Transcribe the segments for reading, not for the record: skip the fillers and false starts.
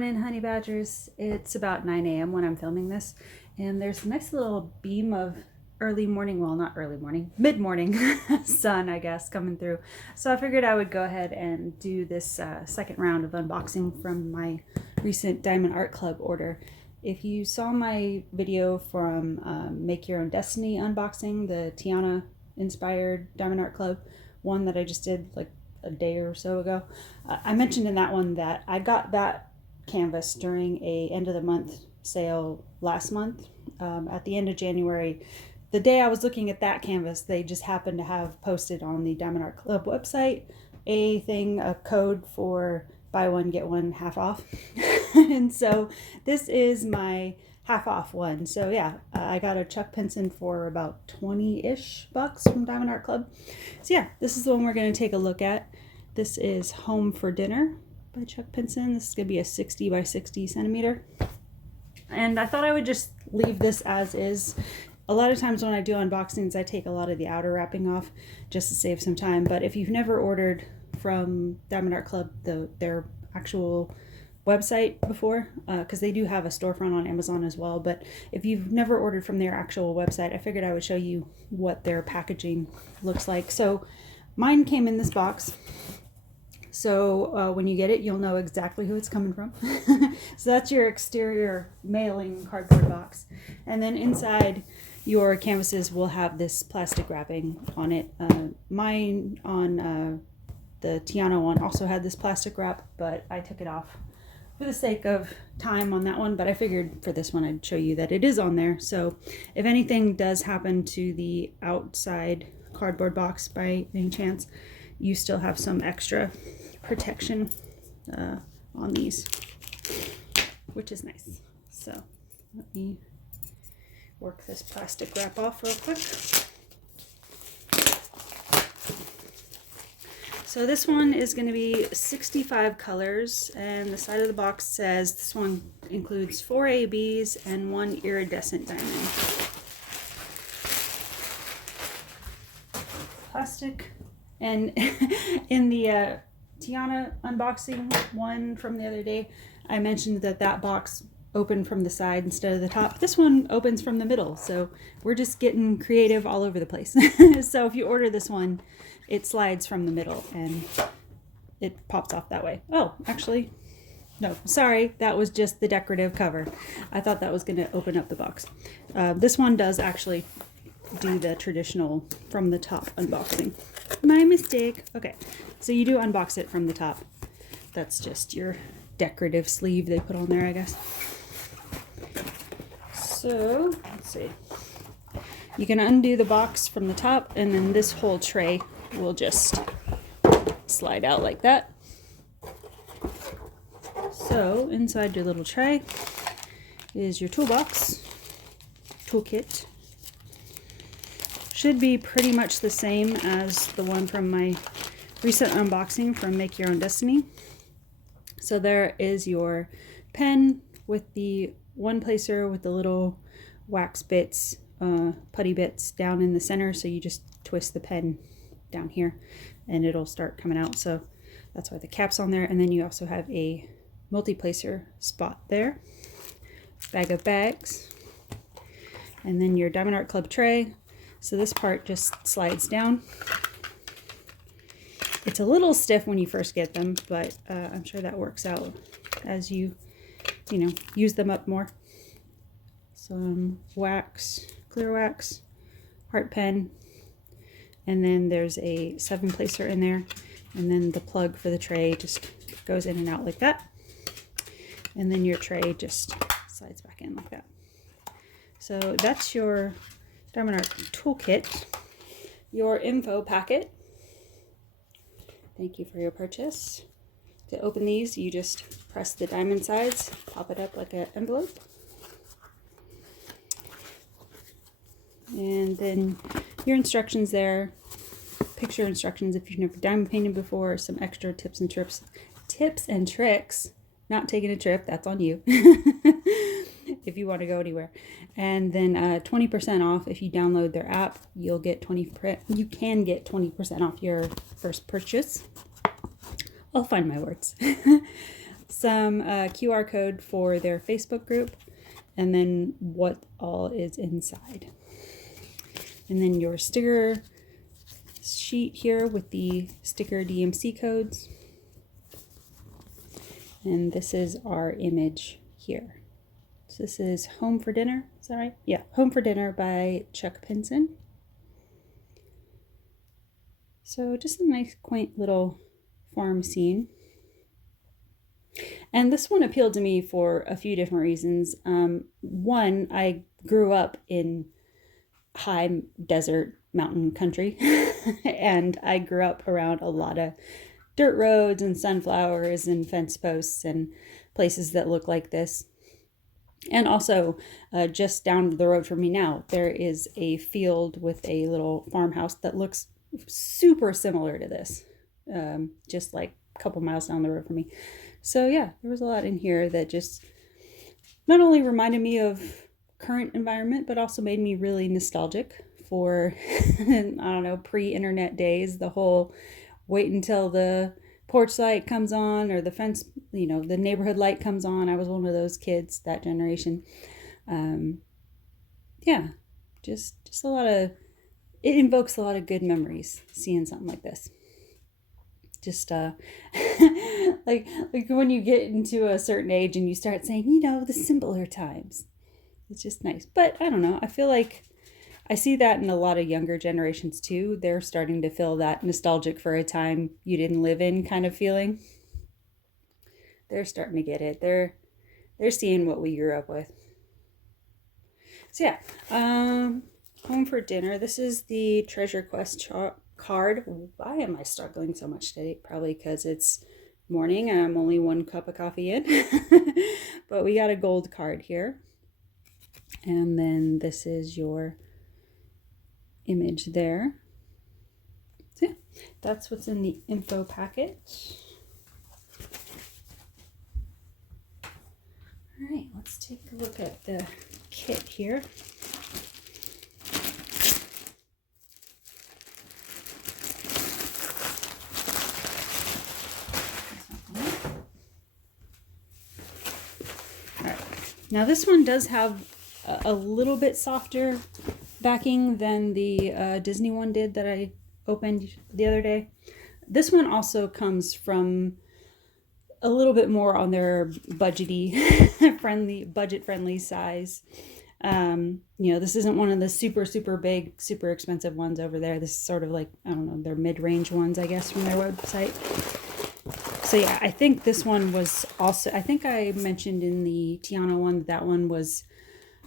morning, honey badgers. It's about 9 a.m. when I'm filming this, and there's a nice little beam of early morning, well, not early morning, mid-morning sun, I guess, coming through. So I figured I would go ahead and do this second round of unboxing from my recent Diamond Art Club order. If you saw my video from Make Your Own Destiny unboxing, the Tiana inspired Diamond Art Club one that I just did like a day or so ago, I mentioned in that one that I got that canvas during a end of the month sale last month. At the end of January, the day I was looking at that canvas, they just happened to have posted on the Diamond Art Club website a code for buy one get one half off. And so this is my half off one. So yeah, I got a Chuck Pinson for about 20-ish bucks from Diamond Art Club. So yeah, this is the one we're going to take a look at. This is Home for Dinner by Chuck Pinson. This is going to be a 60 by 60 centimeter. And I thought I would just leave this as is. A lot of times when I do unboxings, I take a lot of the outer wrapping off just to save some time. But if you've never ordered from Diamond Art Club, their actual website before, because they do have a storefront on Amazon as well, but if you've never ordered from their actual website, I figured I would show you what their packaging looks like. So mine came in this box, so when you get it, you'll know exactly who it's coming from. So that's your exterior mailing cardboard box, and then inside your canvases will have this plastic wrapping on it. Mine on the Tiana one also had this plastic wrap, but I took it off for the sake of time on that one, but I figured for this one I'd show you that it is on there. So if anything does happen to the outside cardboard box by any chance, you still have some extra protection on these, which is nice. So let me work this plastic wrap off real quick. So this one is going to be 65 colors, and the side of the box says this one includes 4 ABs and 1 iridescent diamond. Plastic. And in the Tiana unboxing one from the other day, I mentioned that box opened from the side instead of the top. This one opens from the middle, so we're just getting creative all over the place. So if you order this one, it slides from the middle and it pops off that way. Oh, actually, no, sorry, that was just the decorative cover. I thought that was going to open up the box. This one does actually do the traditional from the top unboxing. My mistake. Okay, so you do unbox it from the top. That's just your decorative sleeve they put on there, I guess. So, let's see. You can undo the box from the top, and then this whole tray will just slide out like that. So, inside your little tray is your toolbox, toolkit. Should be pretty much the same as the one from my recent unboxing from Make Your Own Destiny. So there is your pen with the one placer with the little wax bits, putty bits down in the center. So you just twist the pen down here and it'll start coming out. So that's why the cap's on there. And then you also have a multi-placer spot there. Bag of bags. And then your Diamond Art Club tray. So this part just slides down. It's a little stiff when you first get them, but I'm sure that works out as you use them up more. Some wax, clear wax, heart pen, and then there's a 7-placer in there, and then the plug for the tray just goes in and out like that, and then your tray just slides back in like that. So that's your Diamond Art Toolkit. Your info packet. Thank you for your purchase. To open these, you just press the diamond sides, pop it up like an envelope. And then your instructions there, picture instructions if you've never diamond painted before, some extra tips and tricks. Not taking a trip, that's on you. If you want to go anywhere. And then 20% off if you download their app. You can get 20% off your first purchase. I'll find my words. some QR code for their Facebook group, and then what all is inside. And then your sticker sheet here with the sticker DMC codes. And this is our image here. So this is Home for Dinner, is that right? Yeah, Home for Dinner by Chuck Pinson. So just a nice quaint little farm scene. And this one appealed to me for a few different reasons. One, I grew up in high desert mountain country and I grew up around a lot of dirt roads and sunflowers and fence posts and places that look like this. And also just down the road from me now, there is a field with a little farmhouse that looks super similar to this, just like a couple miles down the road from me. So yeah, there was a lot in here that just not only reminded me of current environment, but also made me really nostalgic for, I don't know, pre-internet days. The whole wait until the porch light comes on or the fence, the neighborhood light comes on. I was one of those kids, that generation. Yeah, just a lot of, it invokes a lot of good memories seeing something like this. Just like when you get into a certain age and you start saying, the simpler times. It's just nice. But I don't know, I feel like I see that in a lot of younger generations too. They're starting to feel that nostalgic for a time you didn't live in kind of feeling. They're starting to get it. They're seeing what we grew up with. So yeah, Home for Dinner. This is the Treasure Quest card. Why am I struggling so much today? Probably because it's morning and I'm only 1 cup of coffee in. But we got a gold card here. And then this is your image there. So yeah, that's what's in the info packet. All right, let's take a look at the kit here. All right, now this one does have a little bit softer backing than the Disney one did that I opened the other day. This one also comes from a little bit more on their budget friendly size. This isn't one of the super big, super expensive ones over there. This is sort of like, I don't know, their mid-range ones, I guess, from their website. So yeah, I think this one was also, I think I mentioned in the Tiana one, that one was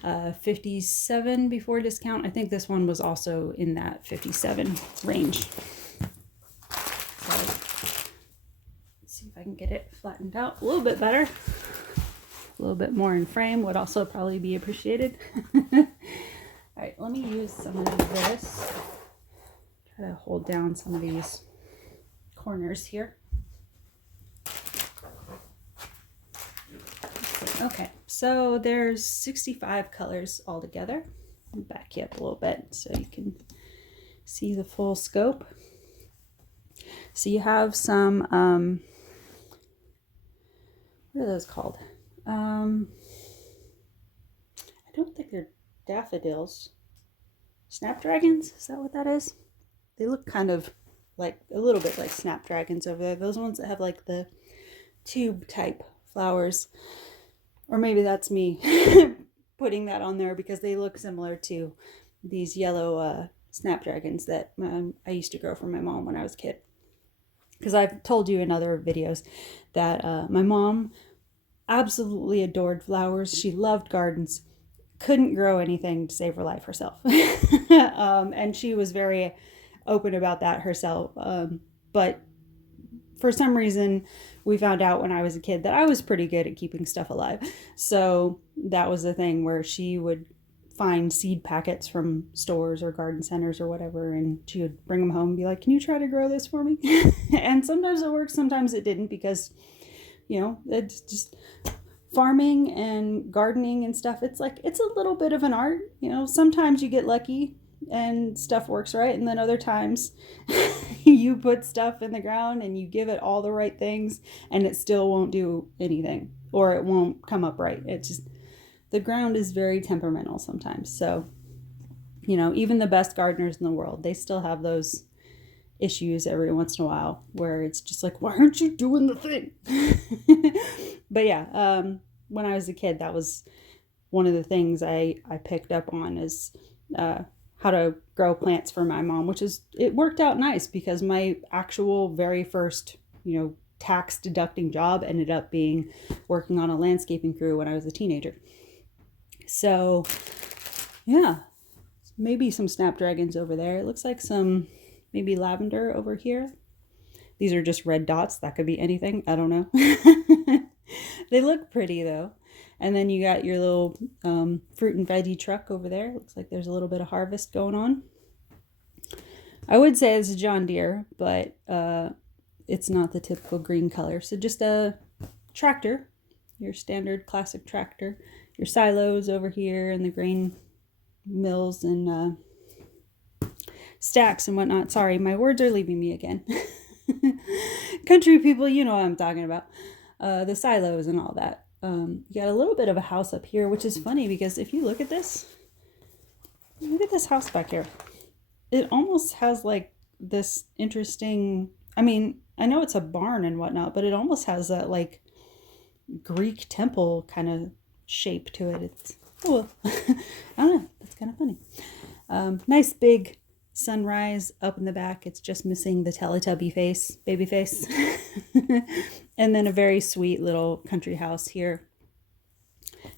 $57 before discount. I think this one was also in that $57 range. So let's see if I can get it flattened out a little bit better. A little bit more in frame would also probably be appreciated. All right, let me use some of this. Try to hold down some of these corners here. Okay, so there's 65 colors altogether. I'll back you up a little bit so you can see the full scope. So you have some, what are those called? I don't think they're daffodils. Snapdragons, is that what that is? They look kind of like, a little bit like snapdragons over there. Those ones that have like the tube type flowers. Or maybe that's me putting that on there because they look similar to these yellow snapdragons that I used to grow for my mom when I was a kid. Because I've told you in other videos that my mom absolutely adored flowers. She loved gardens, couldn't grow anything to save her life herself. And she was very open about that herself. But for some reason, we found out when I was a kid that I was pretty good at keeping stuff alive. So that was the thing where she would find seed packets from stores or garden centers or whatever, and she would bring them home and be like, can you try to grow this for me? And sometimes it worked, sometimes it didn't, because, it's just farming and gardening and stuff. It's like, it's a little bit of an art. Sometimes you get lucky and stuff works right, and then other times you put stuff in the ground and you give it all the right things and it still won't do anything, or it won't come up right. It's just, the ground is very temperamental sometimes. So, even the best gardeners in the world, they still have those issues every once in a while where it's just like, why aren't you doing the thing? But yeah, when I was a kid, that was one of the things I picked up on, is how to grow plants for my mom, it worked out nice because my actual very first, tax deducting job ended up being working on a landscaping crew when I was a teenager. So yeah, maybe some snapdragons over there. It looks like some maybe lavender over here. These are just red dots. That could be anything. I don't know. They look pretty though. And then you got your little fruit and veggie truck over there. Looks like there's a little bit of harvest going on. I would say it's a John Deere, but it's not the typical green color. So just a tractor, your standard classic tractor. Your silos over here and the grain mills and stacks and whatnot. Sorry, my words are leaving me again. Country people, you know what I'm talking about. The silos and all that. You got a little bit of a house up here, which is funny because if you look at this house back here. It almost has like this interesting, I mean, I know it's a barn and whatnot, but it almost has that like Greek temple kind of shape to it. It's, oh, I don't know, that's kind of funny. Nice big sunrise up in the back. It's just missing the Teletubby face, baby face. And then a very sweet little country house here.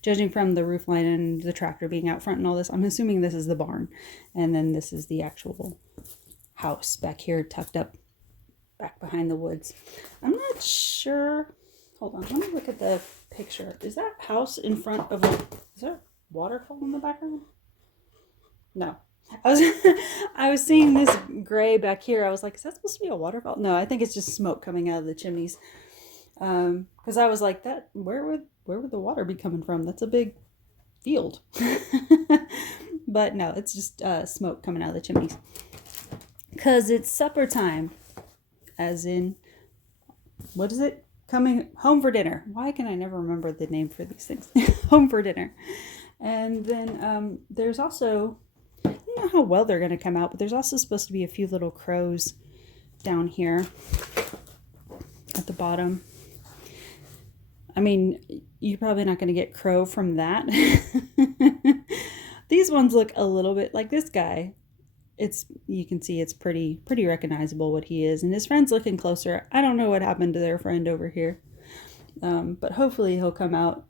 Judging from the roof line and the tractor being out front and all this, I'm assuming this is the barn. And then this is the actual house back here, tucked up back behind the woods. I'm not sure. Hold on, let me look at the picture. Is that house in front of is there a waterfall in the background? No. I was seeing this gray back here. I was like, is that supposed to be a waterfall? No, I think it's just smoke coming out of the chimneys. Because I was like, that where would the water be coming from? That's a big field. But no, it's just smoke coming out of the chimneys. Because it's supper time. As in, what is it? Coming home for dinner. Why can I never remember the name for these things? Home for dinner. And then there's also, I don't know how well they're going to come out, but there's also supposed to be a few little crows down here at the bottom. I mean, you're probably not going to get crow from that. These ones look a little bit like this guy. You can see it's pretty recognizable what he is. And his friend's looking closer. I don't know what happened to their friend over here. But hopefully he'll come out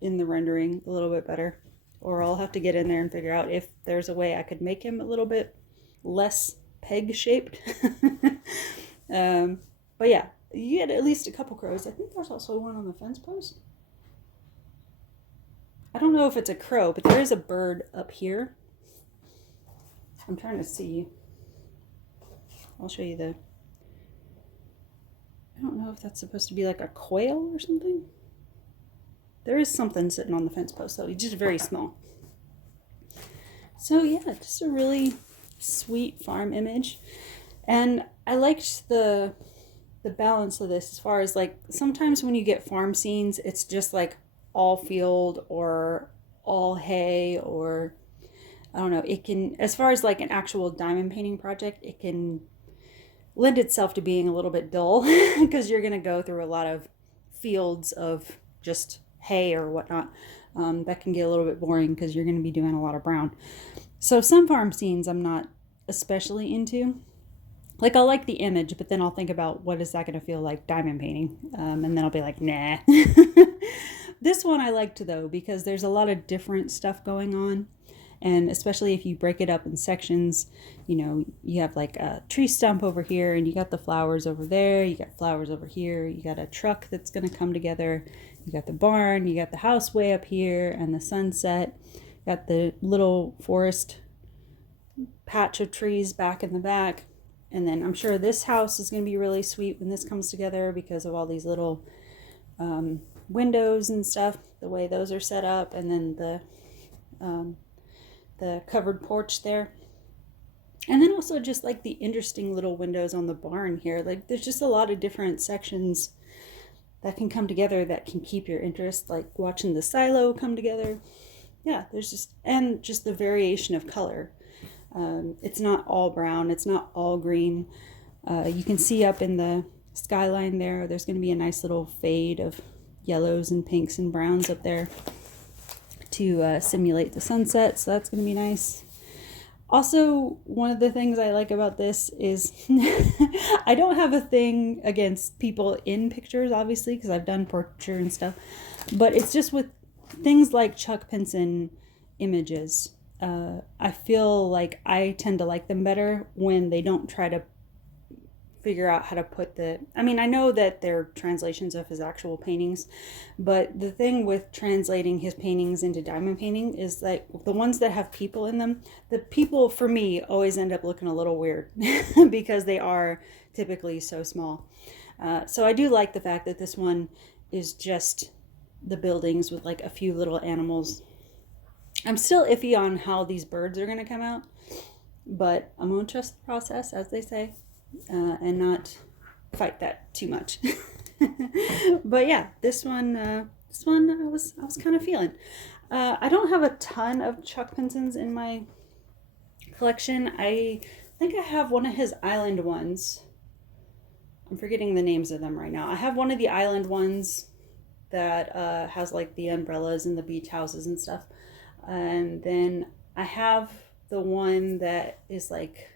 in the rendering a little bit better. Or I'll have to get in there and figure out if there's a way I could make him a little bit less peg-shaped. But yeah, you get at least a couple crows. I think there's also one on the fence post. I don't know if it's a crow, but there is a bird up here. I'm trying to see. I'll show you I don't know if that's supposed to be like a quail or something. There is something sitting on the fence post, though. It's just very small. So yeah, just a really sweet farm image. And I liked the balance of this as far as like sometimes when you get farm scenes, it's just like all field or all hay, or I don't know, it can, as far as like an actual diamond painting project, it can lend itself to being a little bit dull because you're going to go through a lot of fields of just hay or whatnot. That can get a little bit boring because you're going to be doing a lot of brown. So some farm scenes I'm not especially into. Like, I'll like the image, but then I'll think about what is that going to feel like diamond painting. And then I'll be like, nah. This one I liked, though, because there's a lot of different stuff going on. And especially if you break it up in sections, you have like a tree stump over here and you got the flowers over there. You got flowers over here. You got a truck that's going to come together. You got the barn. You got the house way up here and the sunset. You got the little forest patch of trees back in the back. And then I'm sure this house is going to be really sweet when this comes together because of all these little windows and stuff, the way those are set up, and then the covered porch there. And then also just like the interesting little windows on the barn here. Like there's just a lot of different sections that can come together that can keep your interest, like watching the silo come together. Yeah, there's just the variation of color. It's not all brown, it's not all green. You can see up in the skyline there's going to be a nice little fade of yellows and pinks and browns up there to simulate the sunset, so that's going to be nice. Also, one of the things I like about this is I don't have a thing against people in pictures, obviously, because I've done portraiture and stuff, but it's just with things like Chuck Pinson images. I feel like I tend to like them better when they don't try to figure out how to put I mean, I know that they're translations of his actual paintings, but the thing with translating his paintings into diamond painting is that the ones that have people in them, the people for me always end up looking a little weird because they are typically so small. So I do like the fact that this one is just the buildings with like a few little animals. I'm still iffy on how these birds are going to come out, but I'm going to trust the process, as they say. And not fight that too much. But yeah, this one I was kind of feeling. I don't have a ton of Chuck Pinsons in my collection. I think I have one of his island ones. I'm forgetting the names of them right now. I have one of the island ones that has like the umbrellas and the beach houses and stuff. And then I have the one that is like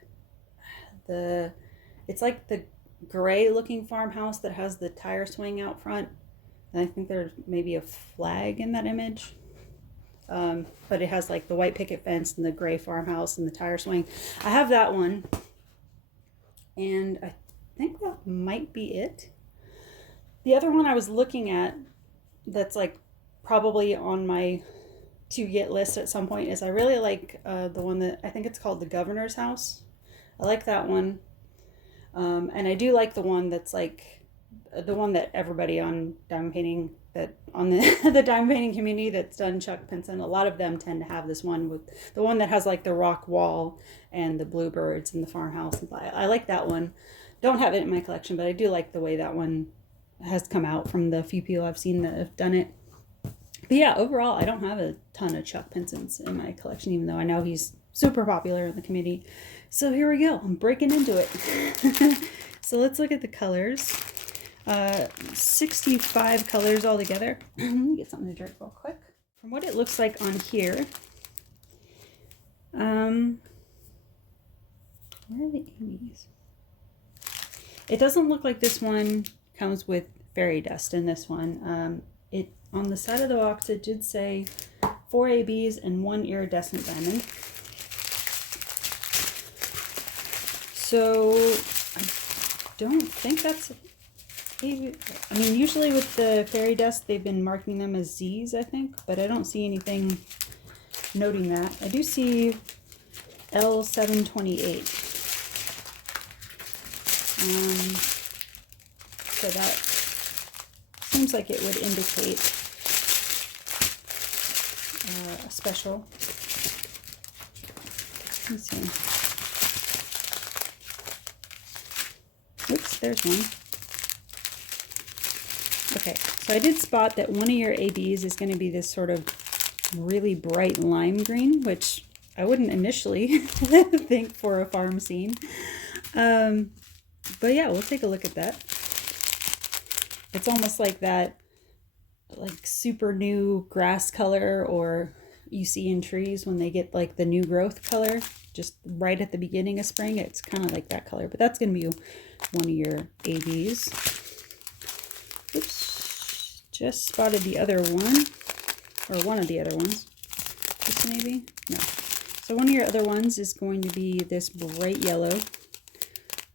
it's like the gray looking farmhouse that has the tire swing out front. And I think there's maybe a flag in that image. But it has like the white picket fence and the gray farmhouse and the tire swing. I have that one. And I think that might be it. The other one I was looking at that's like probably on my to get list at some point is I really like the one that I think it's called the Governor's House. I like that one. And I do like the one that's like the one that everybody on diamond painting that on the diamond painting community that's done Chuck Pinson, a lot of them tend to have this one with the one that has like the rock wall and the bluebirds and the farmhouse. I like that one. Don't have it in my collection, but I do like the way that one has come out from the few people I've seen that have done it. But yeah, overall, I don't have a ton of Chuck Pinsons in my collection, even though I know he's super popular in the community. So here we go. I'm breaking into it. So let's look at the colors. 65 colors altogether. Let me get something to drink real quick. From what it looks like on here, where are the ABs? It doesn't look like this one comes with fairy dust in this one. It on the side of the box it did say 4 ABs and 1 iridescent diamond. So I don't think that's I mean, usually with the fairy dust, they've been marking them as Z's, I think, but I don't see anything noting that. I do see L728. So that seems like it would indicate a special. Let's see. Oops, there's one. Okay, so I did spot that one of your ABs is going to be this sort of really bright lime green, which I wouldn't initially think for a farm scene. But yeah, we'll take a look at that. It's almost like that like super new grass color or you see in trees when they get like the new growth color just right at the beginning of spring. It's kind of like that color, but that's going to be one of your ABs. Oops, just spotted the other one, or one of the other ones. This maybe? No. So one of your other ones is going to be this bright yellow.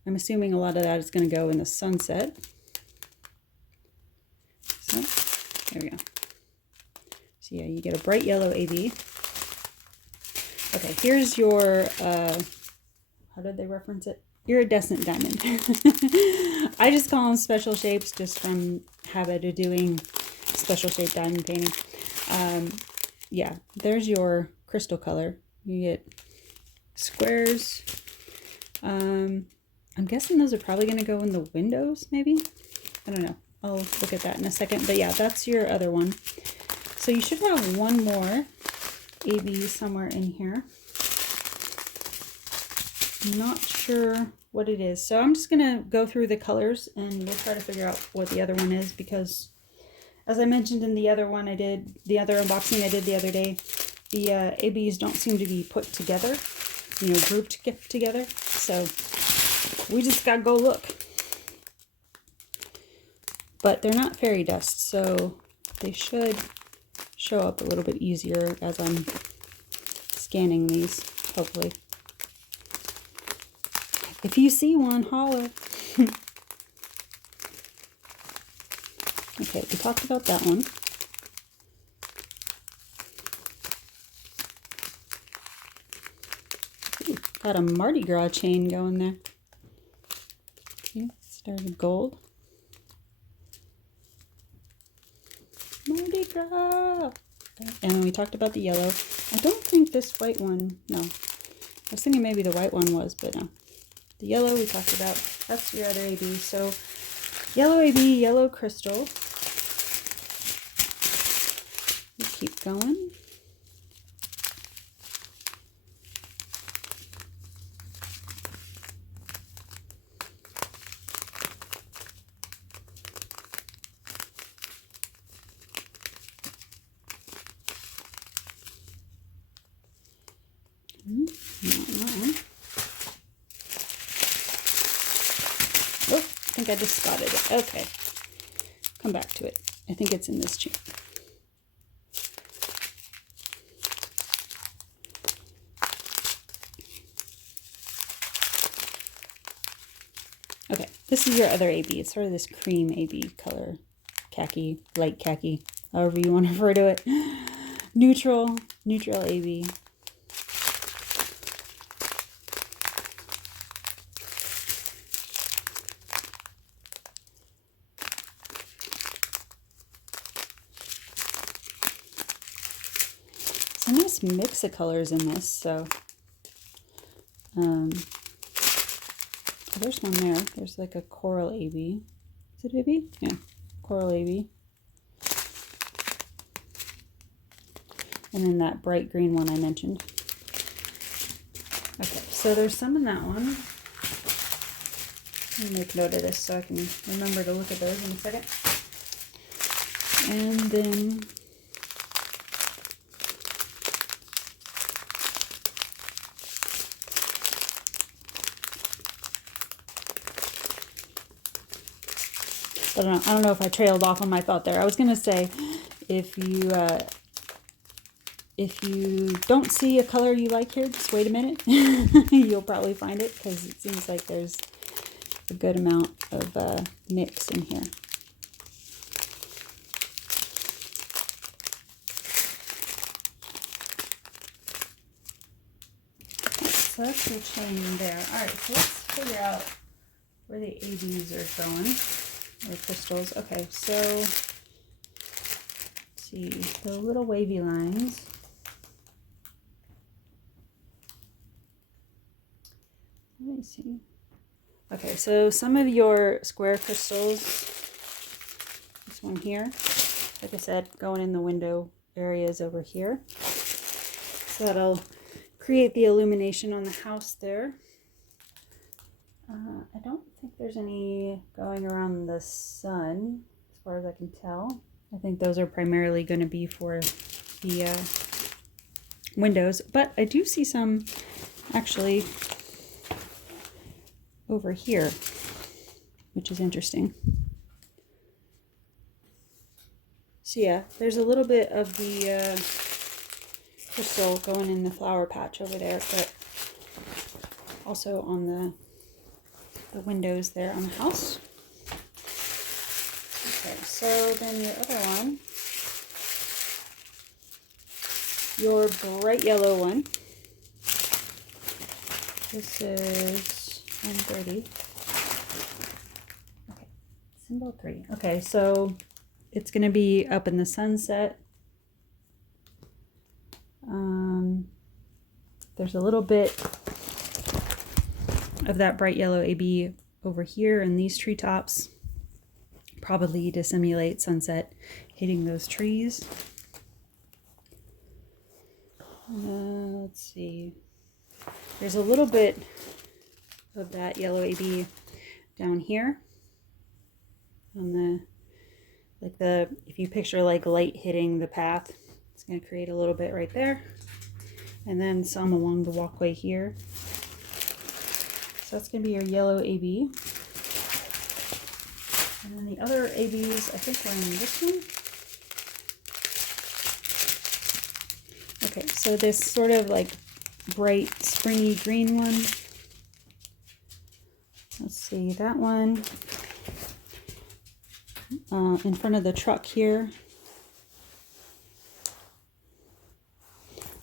I'm assuming a lot of that is going to go in the sunset. So, there we go. So yeah, you get a bright yellow AB. Okay, here's your, how did they reference it? Iridescent diamond. I just call them special shapes just from habit of doing special shape diamond painting. Yeah, there's your crystal color. You get squares I'm guessing those are probably going to go in the windows, maybe? I don't know. I'll look at that in a second. But yeah, that's your other one. So you should have one more AB somewhere in here. I'm not sure what it is. So I'm just going to go through the colors and we'll try to figure out what the other one is, because as I mentioned in the other one the other unboxing I did the other day, the ABs don't seem to be put together, you know, grouped together. So we just gotta go look. But they're not fairy dust, so they should show up a little bit easier as I'm scanning these, hopefully. If you see one, holler. Okay, we talked about that one. Ooh, got a Mardi Gras chain going there. See, started gold. Mardi Gras! And then we talked about the yellow. I don't think this white one, no. I was thinking maybe the white one was, but no. The yellow we talked about. That's your other AB. So yellow AB, yellow crystal. We keep going. Oh, I think I just spotted it. Okay. Come back to it. I think it's in this chain. Okay, this is your other AB. It's sort of this cream AB color. Khaki, light khaki, however you want to refer to it. Neutral AB. It's a nice mix of colors in this, so there's one there. There's like a coral AB. Is it AB? Yeah, coral AB. And then that bright green one I mentioned. Okay, so there's some in that one. Let me make note of this so I can remember to look at those in a second. And then I don't know if I trailed off on my thought there. I was going to say, if you don't see a color you like here, just wait a minute. You'll probably find it, because it seems like there's a good amount of mix in here. So that's your chain there. All right, so let's figure out where the ABs are going. Or crystals. Okay, so let's see the little wavy lines. Let me see. Okay, so some of your square crystals, this one here, like I said, going in the window areas over here. So that'll create the illumination on the house there. I don't think there's any going around the sun, as far as I can tell. I think those are primarily going to be for the windows, but I do see some actually over here, which is interesting. So yeah, there's a little bit of the crystal going in the flower patch over there, but also on the windows there on the house. Okay, so then your other one, your bright yellow one. This is 130. Okay, symbol 3. Okay, so it's going to be up in the sunset. There's a little bit of that bright yellow AB over here in these treetops, probably to simulate sunset hitting those trees. Let's see. There's a little bit of that yellow AB down here on the, like the, if you picture like light hitting the path, it's going to create a little bit right there. And then some along the walkway here. So that's going to be your yellow AB. And then the other ABs, I think, are in this one. Okay, so this sort of like bright springy green one. Let's see, that one in front of the truck here.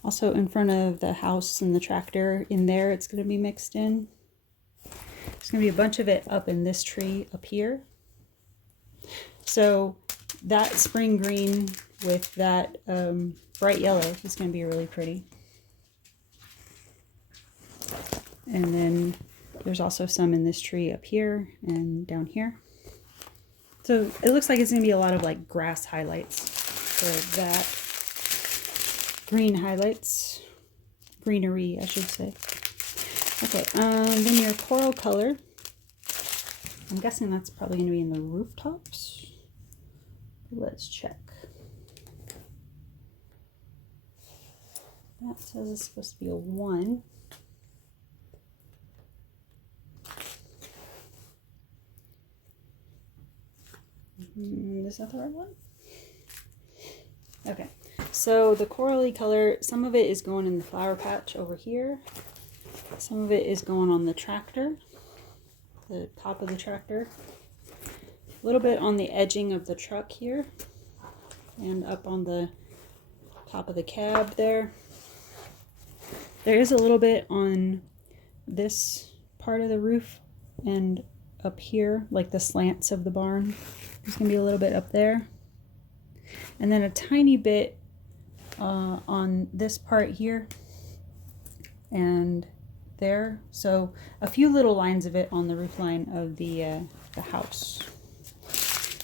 Also in front of the house and the tractor in there, it's going to be mixed in. There's going to be a bunch of it up in this tree up here. So that spring green with that bright yellow is going to be really pretty. And then there's also some in this tree up here and down here. So it looks like it's going to be a lot of like grass highlights for that. Green highlights. Greenery, I should say. Okay, then your coral color. I'm guessing that's probably going to be in the rooftops. Let's check. That says it's supposed to be a 1. Is that the right one? Okay, so the corally color, some of it is going in the flower patch over here. Some of it is going on the tractor, the top of the tractor. A little bit on the edging of the truck here. And up on the top of the cab there. There is a little bit on this part of the roof and up here, like the slants of the barn. There's going to be a little bit up there. And then a tiny bit on this part here and there. So a few little lines of it on the roof line of the house.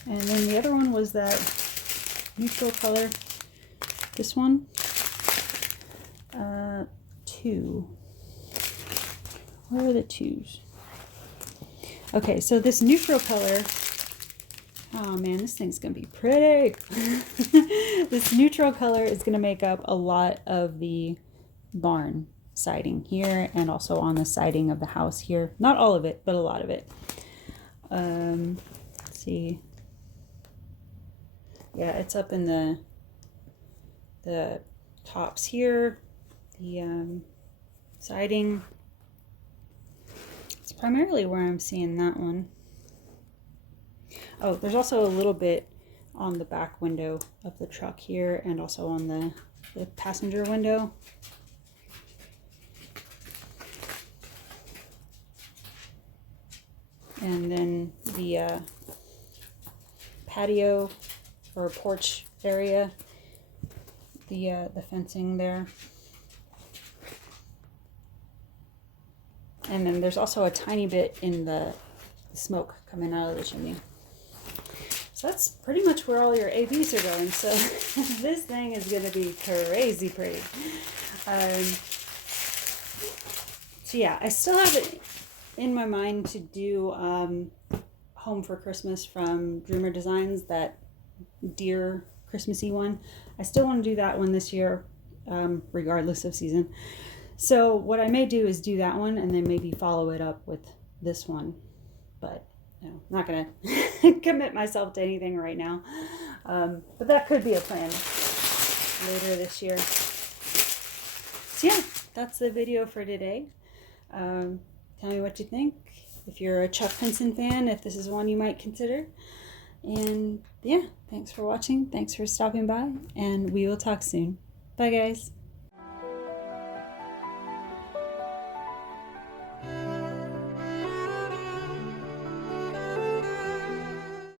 And then the other one was that neutral color. This one. 2. Where are the 2s? Okay, so this neutral color. Oh man, this thing's gonna be pretty. This neutral color is gonna make up a lot of the barn siding here and also on the siding of the house here. Not all of it, but a lot of it. Let's see. Yeah, it's up in the tops here, the siding. It's primarily where I'm seeing that one. Oh, there's also a little bit on the back window of the truck here and also on the passenger window. And then the patio or porch area, the fencing there. And then there's also a tiny bit in the smoke coming out of the chimney. So that's pretty much where all your ABs are going. So this thing is going to be crazy pretty. So yeah, I still have it in my mind to do Home for Christmas from Dreamer Designs, that deer Christmassy one. I still want to do that one this year, regardless of season. So what I may do is do that one and then maybe follow it up with this one. But no, not going to commit myself to anything right now. But that could be a plan later this year. So yeah, that's the video for today. Tell me what you think. If you're a Chuck Pinson fan, if this is one you might consider. And yeah, thanks for watching. Thanks for stopping by. And we will talk soon. Bye, guys.